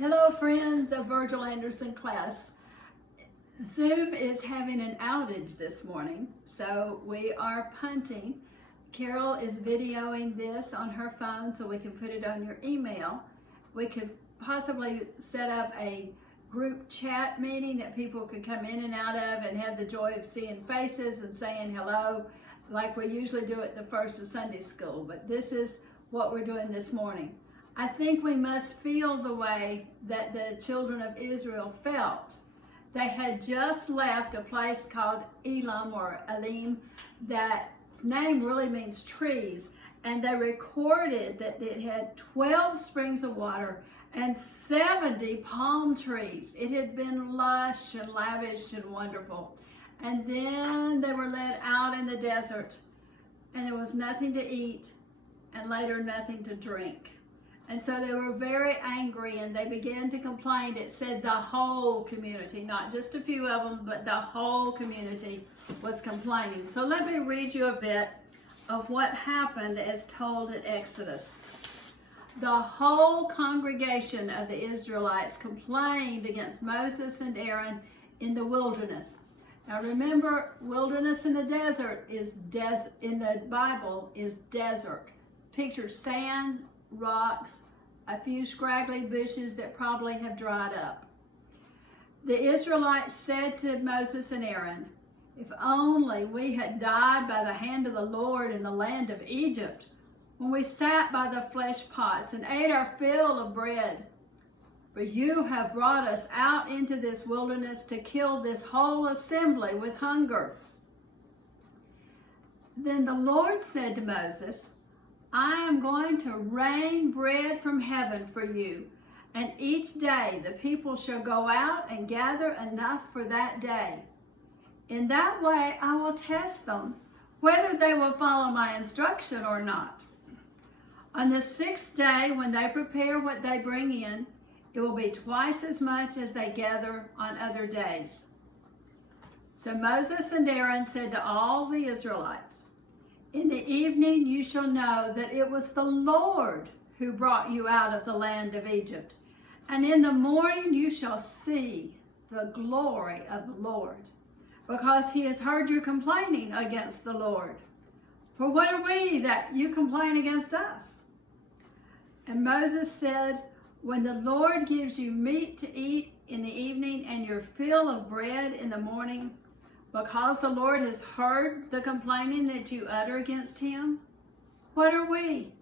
Hello friends of Virgil Anderson class. Zoom is having an outage this morning, so we are punting. Carol is videoing this on her phone so we can put it on your email. We could possibly set up a group chat meeting that people could come in and out of and have the joy of seeing faces and saying hello like we usually do at the first of Sunday school, but this is what we're doing this morning. I think we must feel the way that the children of Israel felt. They had just left a place called Elim or Elim. That name really means trees. And they recorded that it had 12 springs of water and 70 palm trees. It had been lush and lavish and wonderful. And then they were led out in the desert and there was nothing to eat and later nothing to drink. And so they were very angry and they began to complain. It said the whole community, not just a few of them, but the whole community was complaining. So let me read you a bit of what happened as told in Exodus. The whole congregation of the Israelites complained against Moses and Aaron in the wilderness. Now remember, wilderness in the desert is in the Bible is desert. Picture sand, rocks, a few scraggly bushes that probably have dried up. The Israelites said to Moses and Aaron, "If only we had died by the hand of the Lord in the land of Egypt, when we sat by the flesh pots and ate our fill of bread. For you have brought us out into this wilderness to kill this whole assembly with hunger." Then the Lord said to Moses, "I am going to rain bread from heaven for you, and each day the people shall go out and gather enough for that day. In that way I will test them, whether they will follow my instruction or not. On the sixth day, when they prepare what they bring in, it will be twice as much as they gather on other days." So Moses and Aaron said to all the Israelites, "In the evening you shall know that it was the Lord who brought you out of the land of Egypt. And in the morning you shall see the glory of the Lord, because he has heard your complaining against the Lord. For what are we that you complain against us?" And Moses said, "When the Lord gives you meat to eat in the evening and your fill of bread in the morning, because the Lord has heard the complaining that you utter against him, what are we?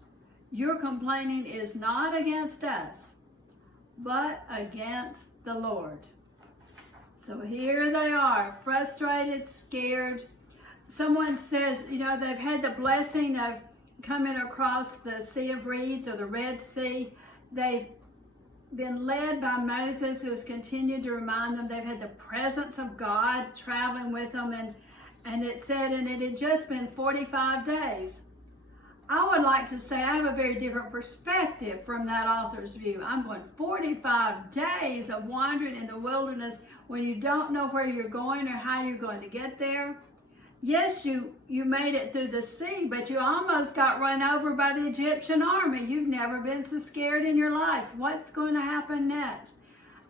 Your complaining is not against us, but against the Lord." So here they are, frustrated, scared. Someone says, they've had the blessing of coming across the Sea of Reeds or the Red Sea. They've been led by Moses, who has continued to remind them. They've had the presence of God traveling with them, and it said, and it had just been 45 days. I would like to say I have a very different perspective from that author's view. I'm going 45 days of wandering in the wilderness when you don't know where you're going or how you're going to get there. Yes, you made it through the sea, but you almost got run over by the Egyptian army. You've never been so scared in your life. What's going to happen next?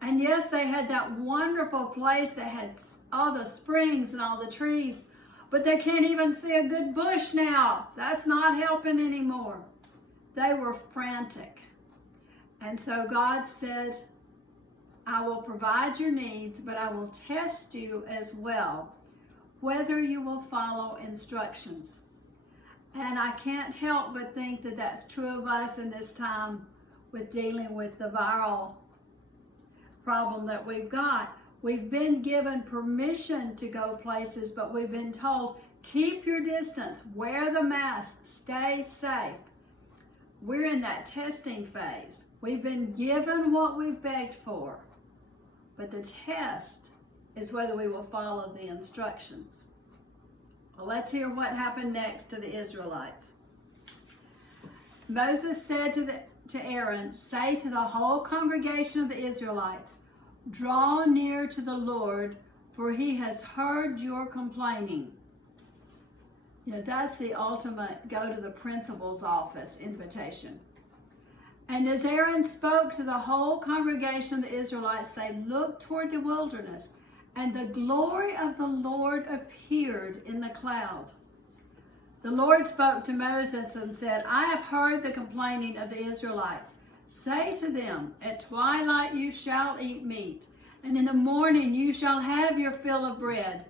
And yes, they had that wonderful place that had all the springs and all the trees, but they can't even see a good bush now. That's not helping anymore. They were frantic. And so God said, "I will provide your needs, but I will test you as well, whether you will follow instructions." And I can't help but think that that's true of us in this time with dealing with the viral problem that we've got. We've been given permission to go places, but we've been told, keep your distance, wear the mask, stay safe. We're in that testing phase. We've been given what we've begged for, but the test is whether we will follow the instructions. Well, let's hear what happened next to the Israelites. Moses said to Aaron, "Say to the whole congregation of the Israelites, draw near to the Lord, for he has heard your complaining." That's the ultimate go to the principal's office invitation. And as Aaron spoke to the whole congregation of the Israelites, they looked toward the wilderness, and the glory of the Lord appeared in the cloud. The Lord spoke to Moses and said, I have heard the complaining of the Israelites. Say to them, at twilight you shall eat meat, and in the morning you shall have your fill of bread.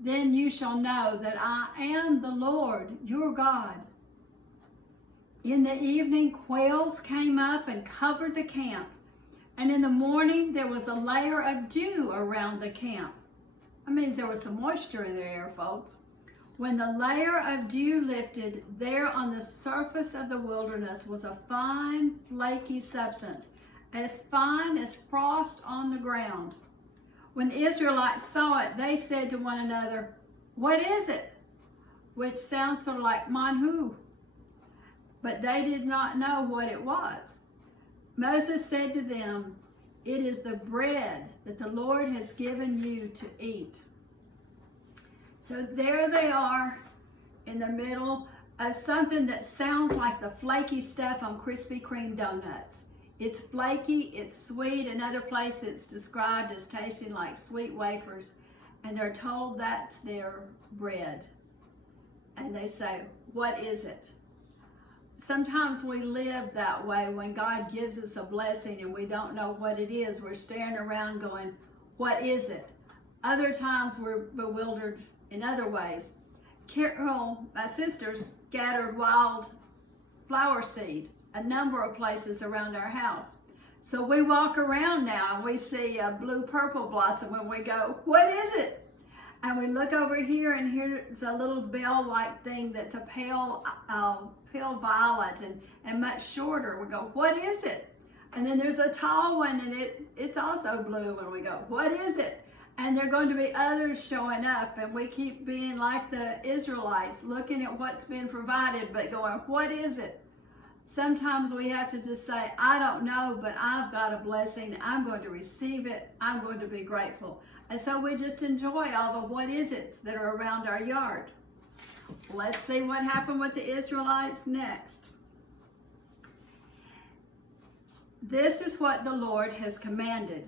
Then you shall know that I am the Lord your God. In the evening, quails came up and covered the camp, and in the morning there was a layer of dew around the camp. That means there was some moisture in the air, folks. When the layer of dew lifted, there on the surface of the wilderness was a fine, flaky substance, as fine as frost on the ground. When the Israelites saw it, they said to one another, what is it? Which sounds sort of like manhu. But they did not know what it was. Moses said to them, it is the bread that the Lord has given you to eat. So there they are in the middle of something that sounds like the flaky stuff on Krispy Kreme donuts. It's flaky, it's sweet. In other places it's described as tasting like sweet wafers, and they're told that's their bread. And they say, what is it? Sometimes we live that way when God gives us a blessing and we don't know what it is. We're staring around going, what is it? Other times we're bewildered in other ways. Carol, my sister, scattered wild flower seed a number of places around our house. So we walk around now and we see a blue-purple blossom and we go, what is it? And we look over here and here's a little bell-like thing that's a pale violet and much shorter. We go, what is it? And then there's a tall one and it's also blue and we go, what is it? And there are going to be others showing up, and we keep being like the Israelites, looking at what's been provided, but going, what is it? Sometimes we have to just say, I don't know, but I've got a blessing. I'm going to receive it. I'm going to be grateful. And so we just enjoy all the what is it's that are around our yard. Let's see what happened with the Israelites next. This is what the Lord has commanded.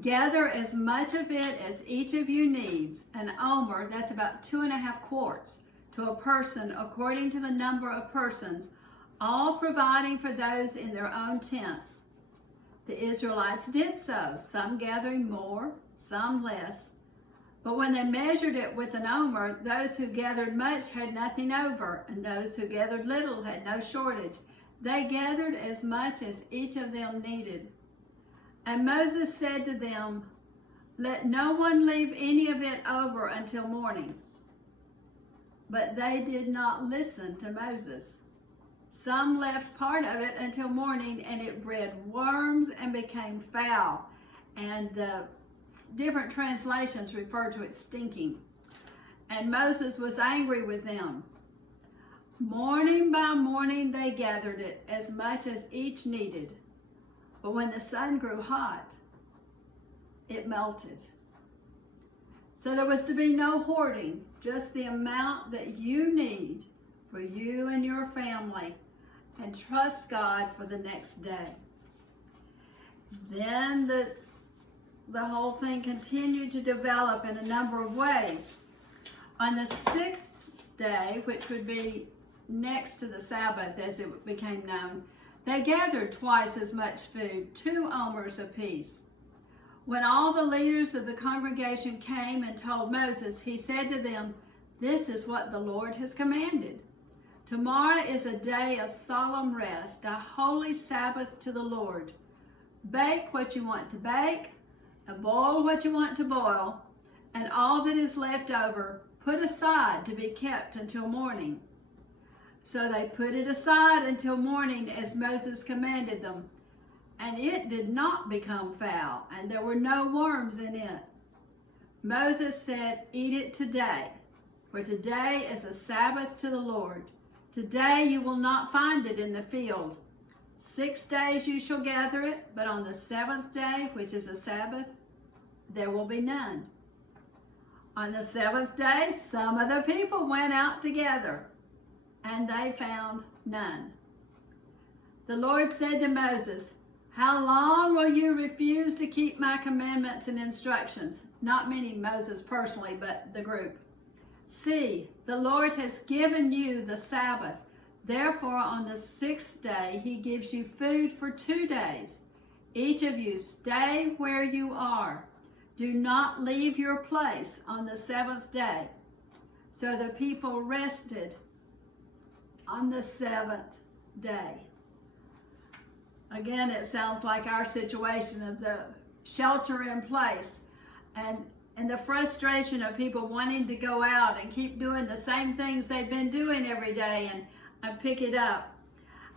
Gather as much of it as each of you needs, an omer, that's about 2.5 quarts, to a person according to the number of persons, all providing for those in their own tents. The Israelites did so, some gathering more, some less. But when they measured it with an omer, those who gathered much had nothing over, and those who gathered little had no shortage. They gathered as much as each of them needed. And Moses said to them, let no one leave any of it over until morning. But they did not listen to Moses. Some left part of it until morning, and it bred worms and became foul. And the different translations refer to it stinking. And Moses was angry with them. Morning by morning they gathered it, as much as each needed. But when the sun grew hot, it melted. So there was to be no hoarding, just the amount that you need for you and your family, and trust God for the next day. Then the whole thing continued to develop in a number of ways. On the 6th day, which would be next to the Sabbath as it became known, they gathered twice as much food, 2 omers apiece. When all the leaders of the congregation came and told Moses, he said to them, this is what the Lord has commanded. Tomorrow is a day of solemn rest, a holy Sabbath to the Lord. Bake what you want to bake, and boil what you want to boil, and all that is left over put aside to be kept until morning. So they put it aside until morning as Moses commanded them, and it did not become foul, and there were no worms in it. Moses said, eat it today, for today is a Sabbath to the Lord. Today you will not find it in the field. 6 days you shall gather it, but on the 7th day, which is a Sabbath, there will be none. On the 7th day, some of the people went out together, and they found none. The Lord said to Moses, how long will you refuse to keep my commandments and instructions? Not meaning Moses personally, but the group. See, the Lord has given you the Sabbath. Therefore, on the 6th day, he gives you food for 2 days. Each of you stay where you are. Do not leave your place on the 7th day. So the people rested on the 7th day. Again, it sounds like our situation of the shelter in place and the frustration of people wanting to go out and keep doing the same things they've been doing every day and pick it up.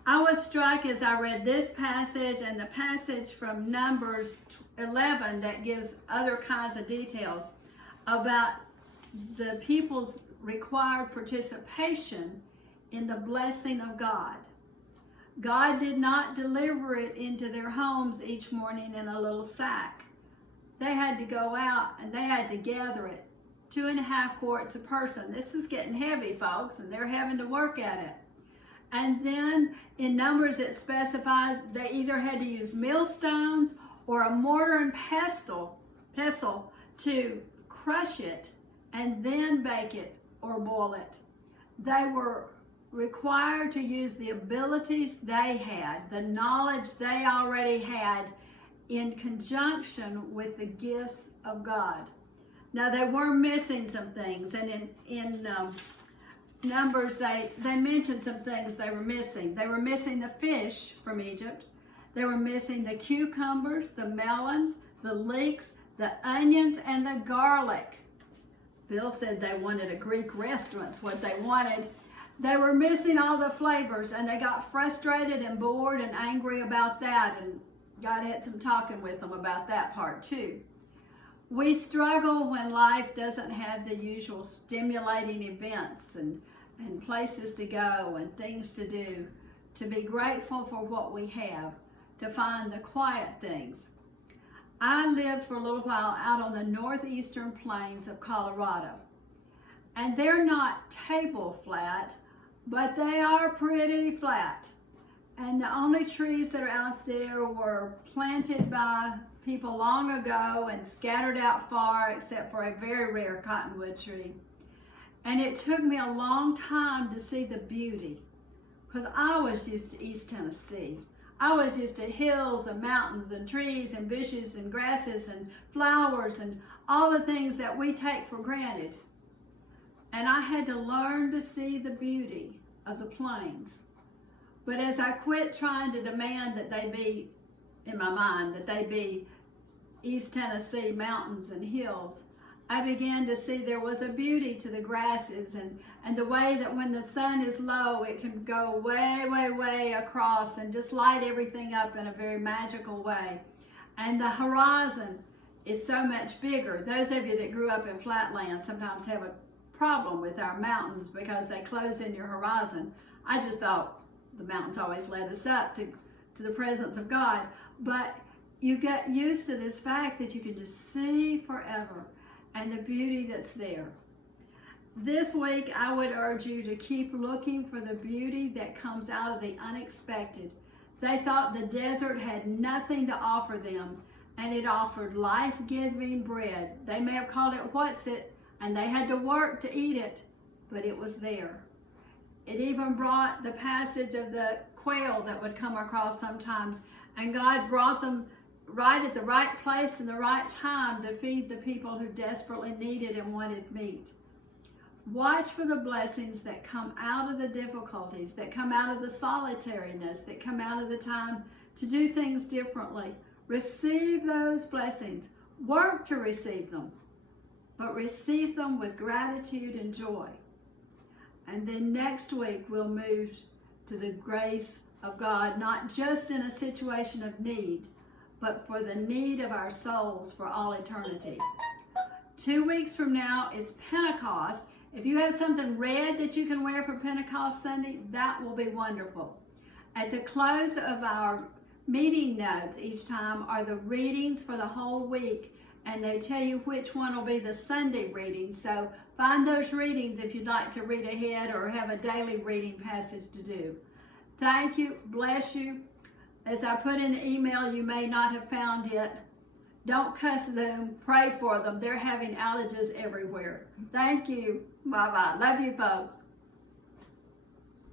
I was struck as I read this passage and the passage from Numbers 11 that gives other kinds of details about the people's required participation in the blessing of God. God did not deliver it into their homes each morning in a little sack. They had to go out and they had to gather it. 2.5 quarts a person. This is getting heavy, folks, and they're having to work at it. And then in Numbers it specifies they either had to use millstones or a mortar and pestle to crush it and then bake it or boil it. They were required to use the abilities they had, the knowledge they already had, in conjunction with the gifts of God. Now they were missing some things, and in Numbers they mentioned some things they were missing. They were missing the fish from Egypt. They were missing the cucumbers, the melons, the leeks, the onions, and the garlic. Bill said they wanted a Greek restaurant's what they wanted. They were missing all the flavors, and they got frustrated and bored and angry about that, and God had some talking with them about that part too. We struggle when life doesn't have the usual stimulating events and places to go and things to do, to be grateful for what we have, to find the quiet things. I lived for a little while out on the northeastern plains of Colorado, and they're not table flat, but they are pretty flat. And the only trees that are out there were planted by people long ago and scattered out far, except for a very rare cottonwood tree. And it took me a long time to see the beauty, because I was used to East Tennessee. I was used to hills and mountains and trees and bushes and grasses and flowers and all the things that we take for granted. And I had to learn to see the beauty of the plains. But as I quit trying to demand that they be, in my mind, that they be East Tennessee mountains and hills, I began to see there was a beauty to the grasses and the way that when the sun is low, it can go way, way, way across and just light everything up in a very magical way. And the horizon is so much bigger. Those of you that grew up in flatland sometimes have a problem with our mountains because they close in your horizon. I just thought the mountains always led us up to the presence of God. But you get used to this fact that you can just see forever and the beauty that's there. This week, I would urge you to keep looking for the beauty that comes out of the unexpected. They thought the desert had nothing to offer them, and it offered life-giving bread. They may have called it what's it, and they had to work to eat it, but it was there. It even brought the passage of the quail that would come across sometimes, and God brought them right at the right place and the right time to feed the people who desperately needed and wanted meat. Watch for the blessings that come out of the difficulties, that come out of the solitariness, that come out of the time to do things differently. Receive those blessings. Work to receive them, but receive them with gratitude and joy. And then next week we'll move to the grace of God, not just in a situation of need, but for the need of our souls for all eternity. 2 weeks from now is Pentecost. If you have something red that you can wear for Pentecost Sunday, that will be wonderful. At the close of our meeting notes each time are the readings for the whole week, and they tell you which one will be the Sunday reading. So find those readings if you'd like to read ahead or have a daily reading passage to do. Thank you. Bless you. As I put in the email, you may not have found it. Don't cuss Zoom. Pray for them. They're having outages everywhere. Thank you. Bye-bye. Love you, folks.